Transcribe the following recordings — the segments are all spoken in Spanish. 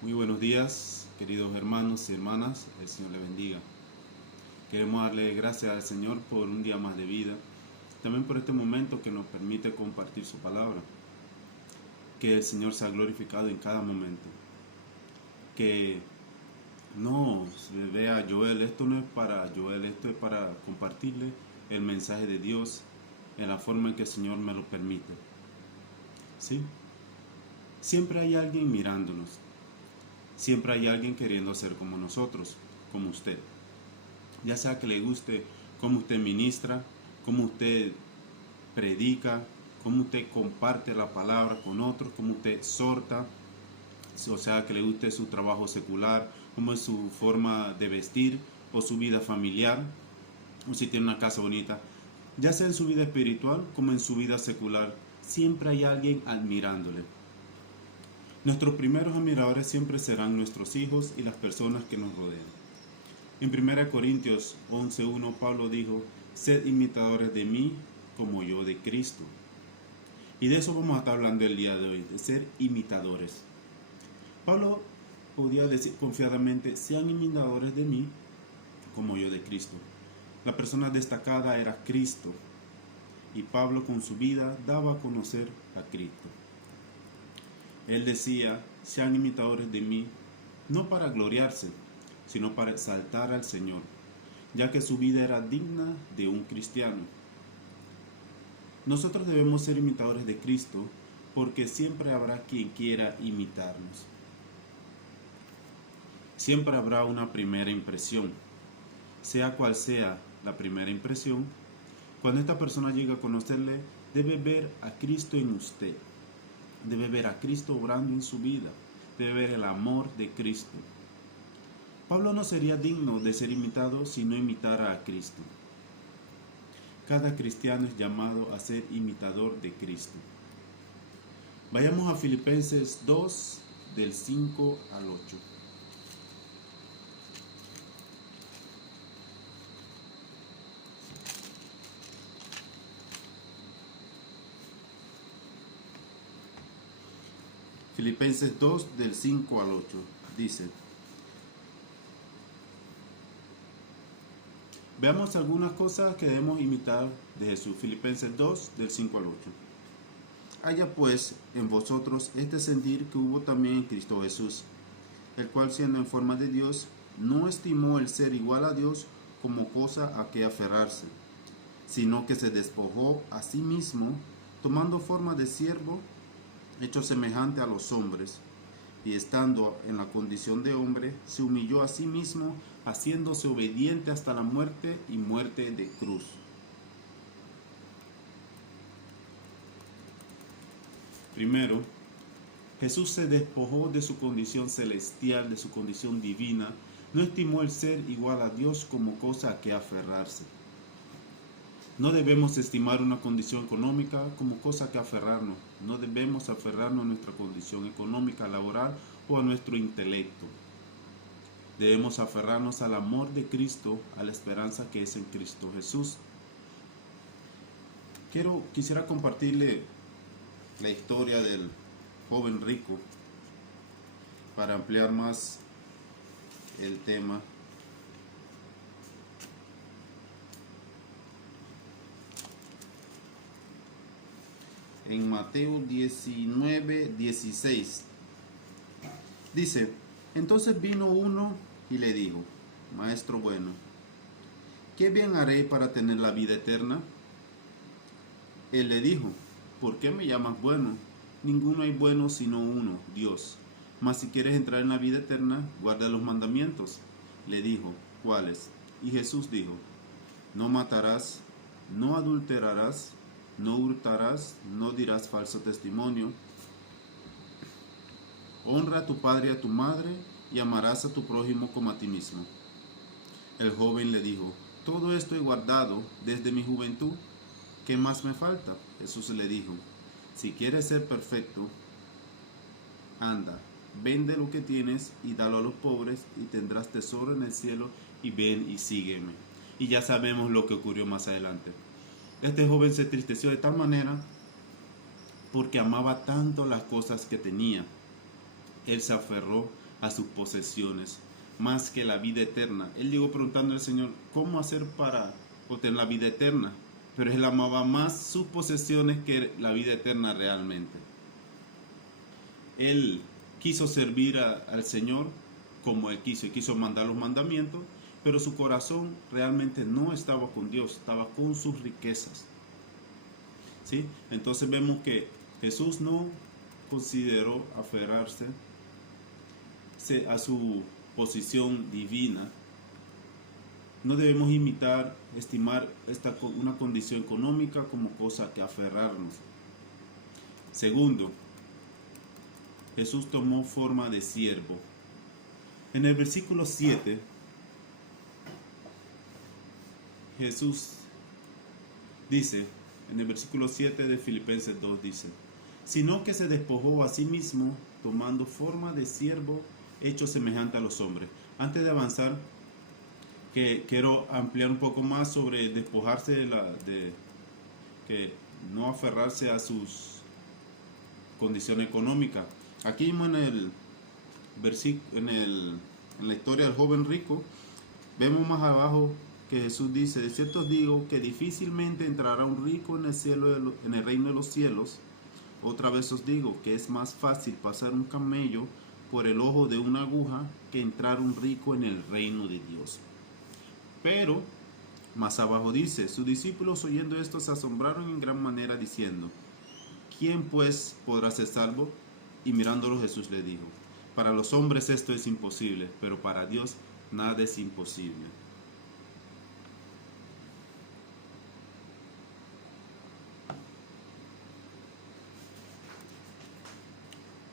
Muy buenos días, queridos hermanos y hermanas, el Señor le bendiga. Queremos darle gracias al Señor por un día más de vida, también por este momento que nos permite compartir su palabra. Que el Señor sea glorificado en cada momento. Que no se vea Joel, esto no es para Joel, esto es para compartirle el mensaje de Dios en la forma en que el Señor me lo permite. ¿Sí? Siempre hay alguien mirándonos. Siempre hay alguien queriendo ser como nosotros, como usted. Ya sea que le guste cómo usted ministra, cómo usted predica, cómo usted comparte la palabra con otros, cómo usted exhorta, o sea que le guste su trabajo secular, cómo es su forma de vestir o su vida familiar, o si tiene una casa bonita. Ya sea en su vida espiritual como en su vida secular, siempre hay alguien admirándole. Nuestros primeros admiradores siempre serán nuestros hijos y las personas que nos rodean. En 1 Corintios 11:1 Pablo dijo, sed imitadores de mí como yo de Cristo. Y de eso vamos a estar hablando el día de hoy, de ser imitadores. Pablo podía decir confiadamente, sean imitadores de mí como yo de Cristo. La persona destacada era Cristo y Pablo con su vida daba a conocer a Cristo. Él decía, sean imitadores de mí, no para gloriarse, sino para exaltar al Señor, ya que su vida era digna de un cristiano. Nosotros debemos ser imitadores de Cristo porque siempre habrá quien quiera imitarnos. Siempre habrá una primera impresión. Sea cual sea la primera impresión, cuando esta persona llega a conocerle, debe ver a Cristo en usted. Debe ver a Cristo obrando en su vida. Debe ver el amor de Cristo. Pablo no sería digno de ser imitado si no imitara a Cristo. Cada cristiano es llamado a ser imitador de Cristo. Vayamos a Filipenses 2, del 5 al 8. Filipenses 2, del 5 al 8. Dice, veamos algunas cosas que debemos imitar de Jesús. Filipenses 2, del 5 al 8. Haya pues en vosotros este sentir que hubo también en Cristo Jesús, el cual siendo en forma de Dios, no estimó el ser igual a Dios como cosa a que aferrarse, sino que se despojó a sí mismo, tomando forma de siervo, hecho semejante a los hombres, y estando en la condición de hombre, se humilló a sí mismo, haciéndose obediente hasta la muerte y muerte de cruz. Primero, Jesús se despojó de su condición celestial, de su condición divina, no estimó el ser igual a Dios como cosa a que aferrarse. No debemos estimar una condición económica como cosa a que aferrarnos. No debemos aferrarnos a nuestra condición económica, laboral o a nuestro intelecto. Debemos aferrarnos al amor de Cristo, a la esperanza que es en Cristo Jesús. Quisiera compartirle la historia del joven rico para ampliar más el tema. En Mateo 19:16 dice, entonces vino uno y le dijo, Maestro bueno, ¿qué bien haré para tener la vida eterna? Él le dijo, ¿por qué me llamas bueno? Ninguno hay bueno sino uno, Dios. Mas si quieres entrar en la vida eterna, guarda los mandamientos. Le dijo, ¿cuáles? Y Jesús dijo, no matarás, no adulterarás, no hurtarás, no dirás falso testimonio. Honra a tu padre y a tu madre, y amarás a tu prójimo como a ti mismo. El joven le dijo, todo esto he guardado desde mi juventud. ¿Qué más me falta? Jesús le dijo, si quieres ser perfecto, anda, vende lo que tienes y dalo a los pobres y tendrás tesoro en el cielo y ven y sígueme. Y ya sabemos lo que ocurrió más adelante. Este joven se entristeció de tal manera porque amaba tanto las cosas que tenía. Él se aferró a sus posesiones, más que la vida eterna. Él llegó preguntando al Señor, ¿cómo hacer para obtener la vida eterna? Pero él amaba más sus posesiones que la vida eterna realmente. Él quiso servir al Señor como él quiso, y quiso mandar los mandamientos, pero su corazón realmente no estaba con Dios, estaba con sus riquezas. ¿Sí? Entonces vemos que Jesús no consideró aferrarse a su posición divina. No debemos estimar una condición económica como cosa que aferrarnos. Segundo, Jesús tomó forma de siervo. En el versículo 7, Jesús dice, en el versículo 7 de Filipenses 2 dice, sino que se despojó a sí mismo, tomando forma de siervo, hecho semejante a los hombres. Antes de avanzar, que quiero ampliar un poco más sobre despojarse que no aferrarse a sus condiciones económicas. Aquí mismo en la historia del joven rico, vemos más abajo que Jesús dice, de cierto os digo que difícilmente entrará un rico en el reino de los cielos. Otra vez os digo que es más fácil pasar un camello por el ojo de una aguja que entrar un rico en el reino de Dios. Pero más abajo dice, sus discípulos oyendo esto se asombraron en gran manera diciendo, ¿quién pues podrá ser salvo? Y mirándolo Jesús le dijo, para los hombres esto es imposible, pero para Dios nada es imposible.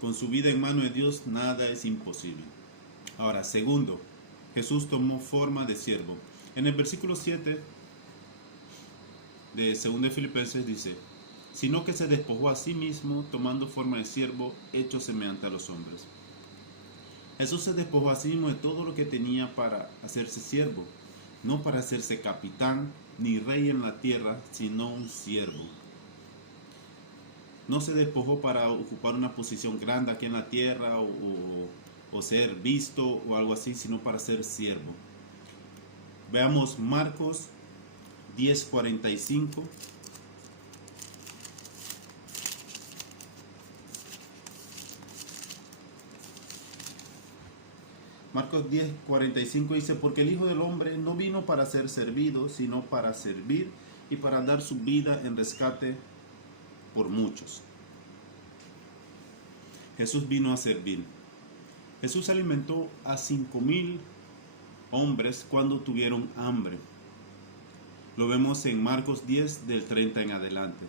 Con su vida en mano de Dios nada es imposible. Ahora, segundo, Jesús tomó forma de siervo. En el versículo 7 de 2 de Filipenses dice, sino que se despojó a sí mismo, tomando forma de siervo, hecho semejante a los hombres. Jesús se despojó a sí mismo de todo lo que tenía para hacerse siervo, no para hacerse capitán ni rey en la tierra, sino un siervo. No se despojó para ocupar una posición grande aquí en la tierra o ser visto o algo así, sino para ser siervo. Veamos Marcos 10:45. Marcos 10:45 dice, porque el Hijo del Hombre no vino para ser servido, sino para servir y para dar su vida en rescate por muchos. Jesús vino a servir. Jesús alimentó a 5,000 hombres cuando tuvieron hambre. Lo vemos en Marcos 10 del 30 en adelante.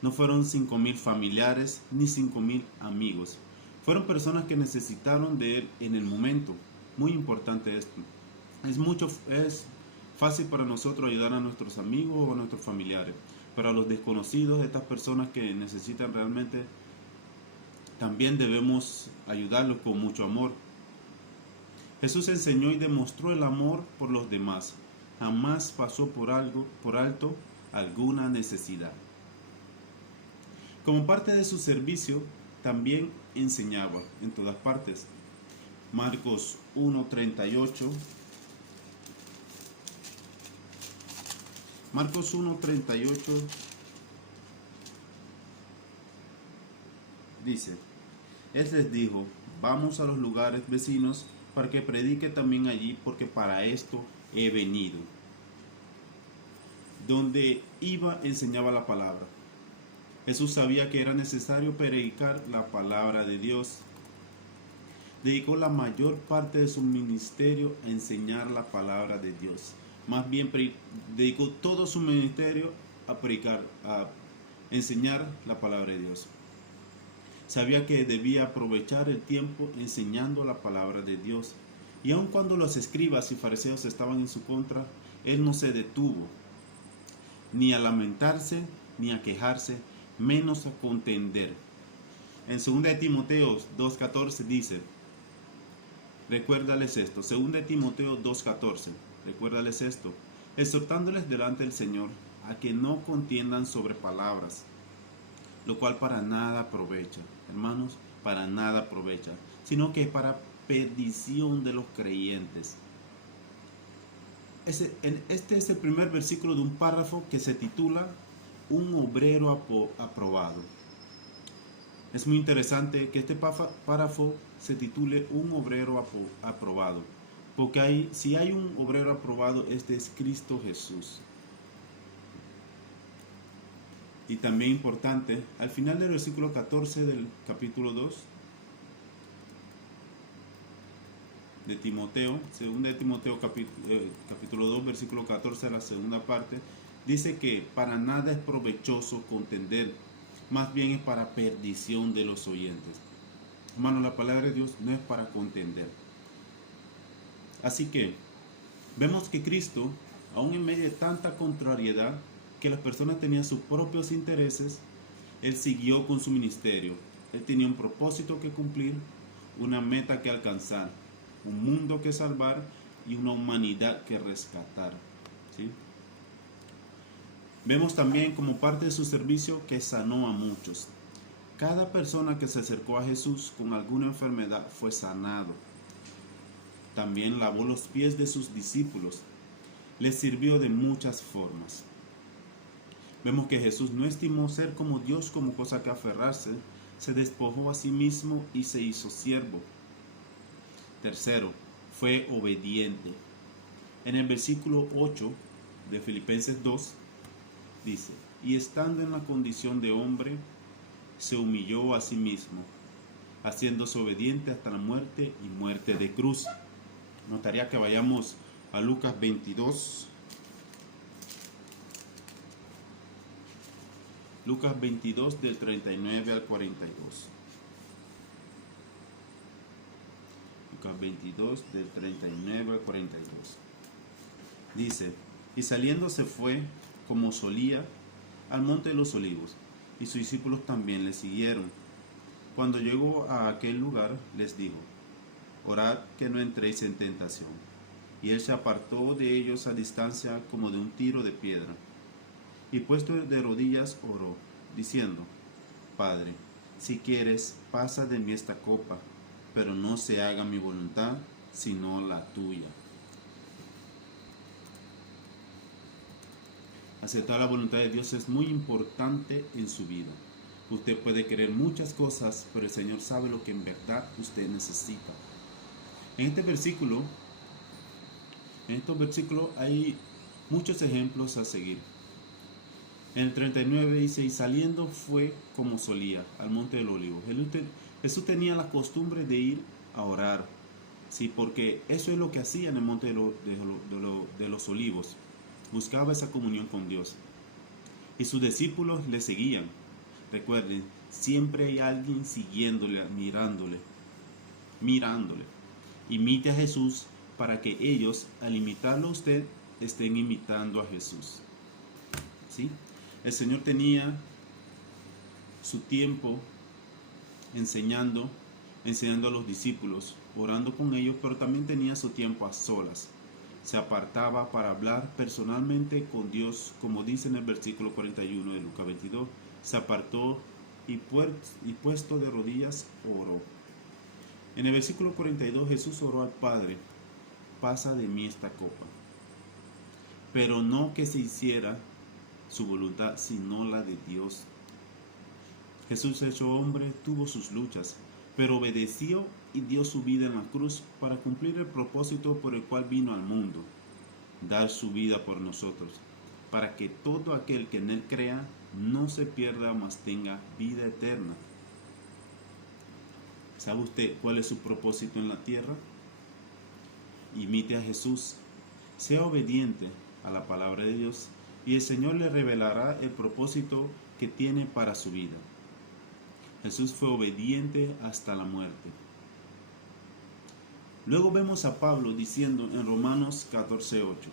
No fueron 5,000 familiares ni 5,000 amigos. Fueron personas que necesitaron de Él en el momento. Muy importante esto. Es fácil para nosotros ayudar a nuestros amigos o a nuestros familiares. Pero a los desconocidos, estas personas que necesitan realmente, también debemos ayudarlos con mucho amor. Jesús enseñó y demostró el amor por los demás. Jamás pasó por alto alguna necesidad. Como parte de su servicio, también enseñaba en todas partes. Marcos 1:38. Marcos 1:38 dice, Él les dijo, vamos a los lugares vecinos para que predique también allí, porque para esto he venido. Donde iba enseñaba la palabra. Jesús sabía que era necesario predicar la palabra de Dios. Dedicó la mayor parte de su ministerio a enseñar la palabra de Dios. Más bien dedicó todo su ministerio a predicar, a enseñar la palabra de Dios. Sabía que debía aprovechar el tiempo enseñando la palabra de Dios. Y aun cuando los escribas y fariseos estaban en su contra, Él no se detuvo ni a lamentarse, ni a quejarse, menos a contender. En 2 de Timoteo 2:14 dice, recuérdales esto, 2 de Timoteo 2:14, recuérdales esto, exhortándoles delante del Señor a que no contiendan sobre palabras, lo cual para nada aprovecha, hermanos, para nada aprovecha, sino que para perdición de los creyentes. Este es el primer versículo de un párrafo que se titula Un obrero aprobado. Es muy interesante que este párrafo se titule Un obrero aprobado, porque si hay un obrero aprobado, este es Cristo Jesús. Y también importante, al final del versículo 14 del capítulo 2 de Timoteo, 2 de Timoteo capítulo 2, versículo 14, a la segunda parte, dice que para nada es provechoso contender, más bien es para perdición de los oyentes. Hermano, la palabra de Dios no es para contender. Así que vemos que Cristo, aún en medio de tanta contrariedad, que las personas tenían sus propios intereses, Él siguió con su ministerio. Él tenía un propósito que cumplir, una meta que alcanzar, un mundo que salvar y una humanidad que rescatar. ¿Sí? Vemos también como parte de su servicio que sanó a muchos. Cada persona que se acercó a Jesús con alguna enfermedad fue sanado. También lavó los pies de sus discípulos. Les sirvió de muchas formas. Vemos que Jesús no estimó ser como Dios como cosa que aferrarse, se despojó a sí mismo y se hizo siervo. Tercero, fue obediente. En el versículo 8 de Filipenses 2 dice, y estando en la condición de hombre, se humilló a sí mismo, haciéndose obediente hasta la muerte y muerte de cruz. Notaría que vayamos a Lucas 22. Lucas 22 del 39 al 42. Lucas 22 del 39 al 42. Dice, y saliendo se fue, como solía, al monte de los olivos, y sus discípulos también le siguieron. Cuando llegó a aquel lugar, les dijo, orad que no entréis en tentación. Y él se apartó de ellos a distancia como de un tiro de piedra. Y puesto de rodillas oró, diciendo, Padre, si quieres, pasa de mí esta copa, pero no se haga mi voluntad, sino la tuya. Aceptar la voluntad de Dios es muy importante en su vida. Usted puede querer muchas cosas, pero el Señor sabe lo que en verdad usted necesita. En estos versículos hay muchos ejemplos a seguir. En el 39 dice, y saliendo fue como solía, al monte del olivo. Jesús tenía la costumbre de ir a orar, ¿sí? Porque eso es lo que hacía en el monte de los olivos. Buscaba esa comunión con Dios. Y sus discípulos le seguían. Recuerden, siempre hay alguien siguiéndole, mirándole. Imite a Jesús para que ellos, al imitarlo a usted, estén imitando a Jesús. ¿Sí? El Señor tenía su tiempo enseñando a los discípulos, orando con ellos, pero también tenía su tiempo a solas. Se apartaba para hablar personalmente con Dios, como dice en el versículo 41 de Lucas 22. Se apartó y puesto de rodillas oró. En el versículo 42 Jesús oró al Padre, pasa de mí esta copa, pero no que se hiciera su voluntad, sino la de Dios. Jesús hecho hombre tuvo sus luchas, pero obedeció y dio su vida en la cruz para cumplir el propósito por el cual vino al mundo, dar su vida por nosotros, para que todo aquel que en él crea no se pierda, mas tenga vida eterna. ¿Sabe usted cuál es su propósito en la tierra? Imite a Jesús, sea obediente a la palabra de Dios y el Señor le revelará el propósito que tiene para su vida. Jesús fue obediente hasta la muerte. Luego vemos a Pablo diciendo en Romanos 14:8,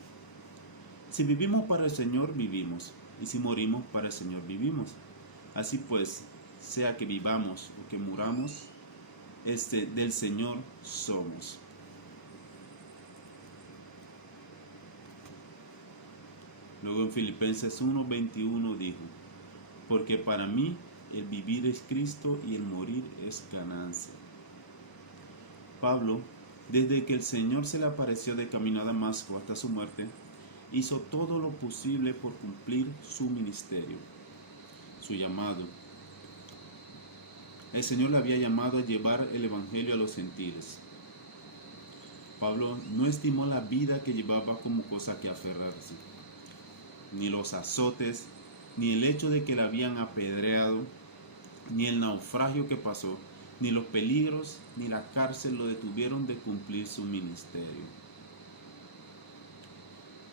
si vivimos para el Señor, vivimos, y si morimos para el Señor, vivimos. Así pues, sea que vivamos o que muramos, del Señor somos. Luego en Filipenses 1:21 dijo, porque para mí el vivir es Cristo y el morir es ganancia. Pablo, desde que el Señor se le apareció de camino a Damasco hasta su muerte, hizo todo lo posible por cumplir su ministerio, su llamado. El Señor le había llamado a llevar el Evangelio a los gentiles. Pablo no estimó la vida que llevaba como cosa que aferrarse, ni los azotes, ni el hecho de que le habían apedreado, ni el naufragio que pasó, ni los peligros, ni la cárcel lo detuvieron de cumplir su ministerio.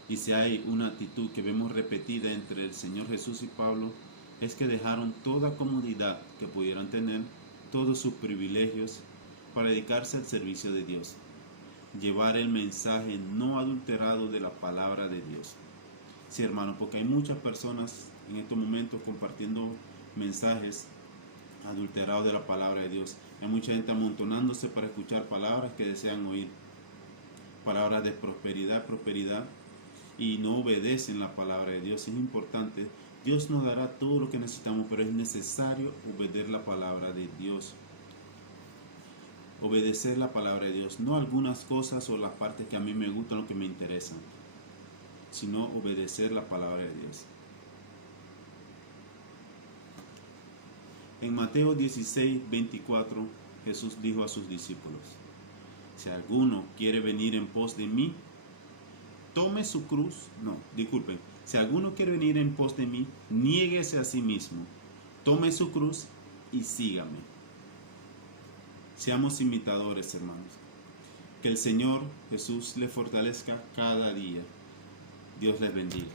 Y si hay una actitud que vemos repetida entre el Señor Jesús y Pablo, es que dejaron toda comodidad que pudieran tener, todos sus privilegios, para dedicarse al servicio de Dios, llevar el mensaje no adulterado de la palabra de Dios. Sí, hermano, porque hay muchas personas en estos momentos compartiendo mensajes adulterados de la palabra de Dios. Hay mucha gente amontonándose para escuchar palabras que desean oír, palabras de prosperidad, y no obedecen la palabra de Dios. Es importante. Dios nos dará todo lo que necesitamos, pero es necesario obedecer la palabra de Dios. Obedecer la palabra de Dios, no algunas cosas o las partes que a mí me gustan o que me interesan, sino obedecer la palabra de Dios. En Mateo 16:24, Jesús dijo a sus discípulos: si alguno quiere venir en pos de mí, si alguno quiere venir en pos de mí, niéguese a sí mismo, tome su cruz y sígame. Seamos imitadores, hermanos. Que el Señor Jesús les fortalezca cada día. Dios les bendiga.